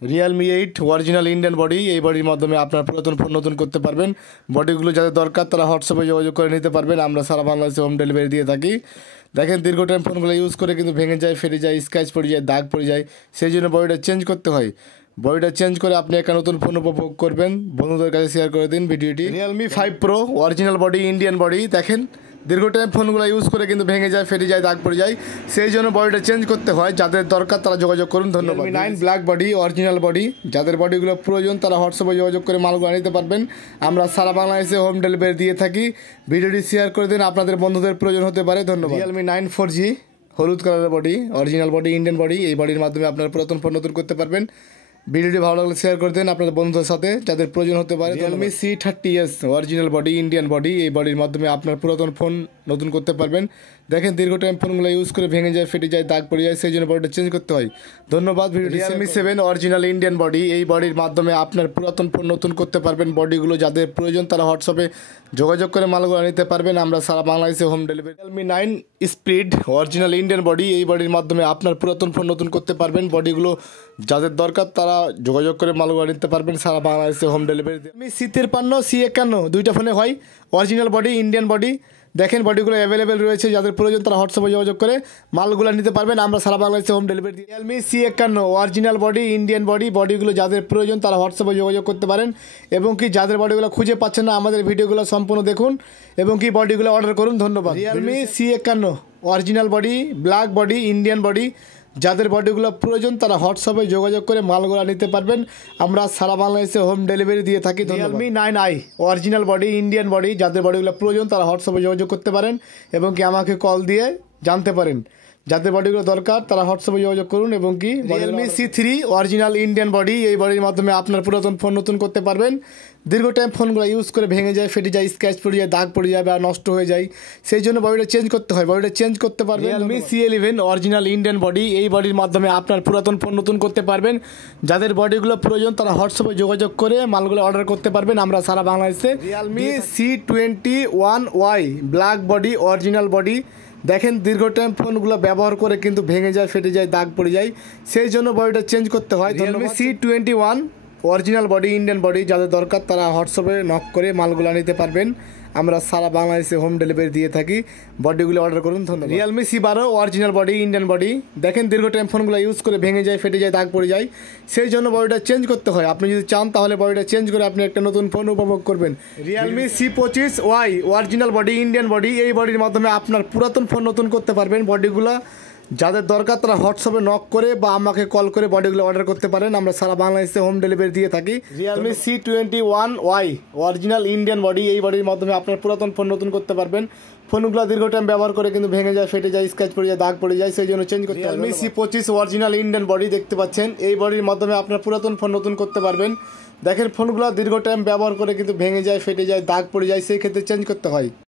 Realme 8 original Indian body, এই বডির মাধ্যমে আপনার পুরাতন ফোন নতুন করতে পারবেন। বডিগুলো যাদের দরকার তারা হোয়াটসঅ্যাপে যোগাযোগ করে নিতে পারবেন। আমরা সারা বাংলাদেশে হোম ডেলিভারি দিয়ে থাকি। দেখেন দীর্ঘ টাইম ফোনগুলো ইউজ করে কিন্তু ভেঙে যায়, ফেটে যায়, স্ক্র্যাচ পড়ে যায়, দাগ পড়ে যায়, সেই জন্য বডিটা চেঞ্জ করতে হয়। বডিটা চেঞ্জ করে আপনি একটা নতুন ফোন উপভোগ করবেন। বন্ধুদের কাছে শেয়ার করে দিন ভিডিওটি। Realme 5 pro original body Indian body, দেখেন দীর্ঘ টাইম ফোনগুলো ইউজ করে কিন্তু ভেঙে যায়, ফেটে যায়, দাগ পড়ে যায়, সেই জন্য বডিটা চেঞ্জ করতে হয়। যাদের দরকার তারা যোগাযোগ করুন। ধন্যবাদ। 9 ব্ল্যাক বডি অরিজিনাল বডি, যাদের বডিগুলো প্রয়োজন তারা হোয়াটসঅ্যাপে যোগাযোগ করে মালগুলো নিতে পারবেন। আমরা সারা বাংলাদেশে হোম ডেলিভারি দিয়ে থাকি। ভিডিওটি শেয়ার করে দিন, আপনাদের বন্ধুদের প্রয়োজন হতে পারে। ধন্যবাদ। রিয়েলমি 9 4G হলুদ কালারের body, original body Indian body, এই বডির মাধ্যমে আপনার পুরাতন ফোন নতুন করতে পারবেন। ভিডিওটি ভালো লাগলে শেয়ার করে দেন আপনাদের বন্ধুদের সাথে যাদের প্রয়োজন হতে পারে। Realme C30s original body Indian body, এই বডির মাধ্যমে আপনার পুরাতন ফোন নতুন করতে পারবেন। দেখেন দীর্ঘ টাইম ফোনগুলো ইউজ করে ভেঙে যায়, ফেটে যায়, দাগ পড়ে যায়, সেই জন্য বডিটা চেঞ্জ করতে হয়। ধন্যবাদ। রিয়েলমি 7 অরিজিনাল ইন্ডিয়ান বডি, এই বডির মাধ্যমে আপনার পুরাতন ফোন নতুন করতে পারবেন। বডিগুলো যাদের প্রয়োজন তারা হোয়াটসঅ্যাপে যোগাযোগ করে মালগুলো নিতে পারবেন। আমরা সারা বাংলাদেশে home delivery. Realme 9 speed original Indian body, এই বডির মাধ্যমে আপনার পুরাতন ফোন নতুন করতে পারবেন। বডিগুলো যাদের দরকার তারা যোগাযোগ করে মালগুলো নিতে পারবেন। সারা বাংলাদেশে হোম ডেলিভারি। আমি C53 C51 দুইটা ফোনে হয় অরিজিনাল বডি ইন্ডিয়ান বডি। দেখেন বডিগুলো অ্যাভেলেবেল রয়েছে, যাদের প্রয়োজন তারা হোয়াটসঅ্যাপে যোগাযোগ করে মালগুলো নিতে পারবেন। আমরা সারা বাংলাদেশে হোম ডেলিভারি দিই। Realme C51 original body Indian body, বডিগুলো যাদের প্রয়োজন তারা হোয়াটসঅ্যাপে যোগাযোগ করতে পারেন। এবং কি যাদের বডিগুলো খুঁজে পাচ্ছেন না, আমাদের ভিডিওগুলো সম্পূর্ণ দেখুন এবং কি বডিগুলো অর্ডার করুন। ধন্যবাদ। Realme C51 original body black body Indian body, যাদের বডিগুলো প্রয়োজন তারা হোয়াটসঅ্যাপে যোগাযোগ করে মালগুলো নিতে পারবেন। আমরা সারা বাংলাদেশে হোম ডেলিভারি দিয়ে থাকি। Realme 9i original body Indian body, যাদের বডিগুলো প্রয়োজন তারা হোয়াটসঅ্যাপে যোগাযোগ করতে পারেন এবং কি আমাকে কল দিয়ে জানতে পারেন। যাদের বডিগুলো দরকার তারা হোয়াটসঅ্যাপে যোগাযোগ করুন। এবং কি Realme C3 original Indian body, এই বডির মাধ্যমে আপনার পুরাতন ফোন নতুন করতে পারবেন। দীর্ঘ টাইম ফোনগুলো ইউজ করে ভেঙে যায়, ফেটে যায়, স্ক্র্যাচ পড়ে যায়, দাগ পড়ে যায় বা নষ্ট হয়ে যায়, সেই জন্য বডিটা চেঞ্জ করতে হয়। বডিটা চেঞ্জ করতে পারবেন। Realme C11 original Indian body, এই বডির মাধ্যমে আপনার পুরাতন ফোন নতুন করতে পারবেন। যাদের বডিগুলো প্রয়োজন তারা হোয়াটসঅ্যাপে যোগাযোগ করে মালগুলো অর্ডার করতে পারবেন। আমরা সারা বাংলাদেশে। Realme C21y black body original body, দেখেন দীর্ঘ টাইম ফোনগুলো ব্যবহার করে কিন্তু ভেঙে যায়, ফেটে যায়, দাগ পড়ে যায়, সেই জন্য বডিটা চেঞ্জ করতে হয়। Realme C21 original body Indian body, যাদের দরকার তারা হোয়াটসঅ্যাপে নক করে মালগুলো নিতে পারবেন। আমরা সারা বাংলাদেশে হোম ডেলিভারি দিয়ে থাকি। বডিগুলো অর্ডার করুন। ধন্যবাদ। Realme C12 original body Indian body, দেখেন দীর্ঘ টাইম ফোনগুলো ইউজ করে ভেঙে যায়, ফেটে যায়, দাগ পড়ে যায়, সেই জন্য বডিটা চেঞ্জ করতে হয়। আপনি যদি চান তাহলে বডিটা চেঞ্জ করে আপনি একটা নতুন ফোন উপভোগ করবেন। Realme C25y original body Indian body, এই বডির মাধ্যমে আপনার পুরাতন ফোন নতুন করতে পারবেন। বডিগুলো যাদের দরকার তারা হোয়াটসঅ্যাপে নক করে বা আমাকে কল করে বডিগুলো অর্ডার করতে পারেন। আমরা সারা বাংলাদেশে হোম ডেলিভারি দিয়ে থাকি। Realme C21y original Indian body, এই বডির মাধ্যমে আপনার পুরাতন ফোন নতুন করতে পারবেন। ফোনগুলো দীর্ঘ টাইম ব্যবহার করে কিন্তু ভেঙে যায়, ফেটে যায়, স্ক্র্যাচ পড়ে যায়, দাগ পড়ে যায়, সেই জন্য চেঞ্জ করতে হবে। Realme C25 original Indian body দেখতে পাচ্ছেন, এই বডির মাধ্যমে আপনার পুরাতন ফোন নতুন করতে পারবেন। দেখেন ফোনগুলো দীর্ঘ টাইম ব্যবহার করে কিন্তু ভেঙে যায়, ফেটে যায়, দাগ পড়ে যায়, সেই ক্ষেত্রে চেঞ্জ করতে হয়।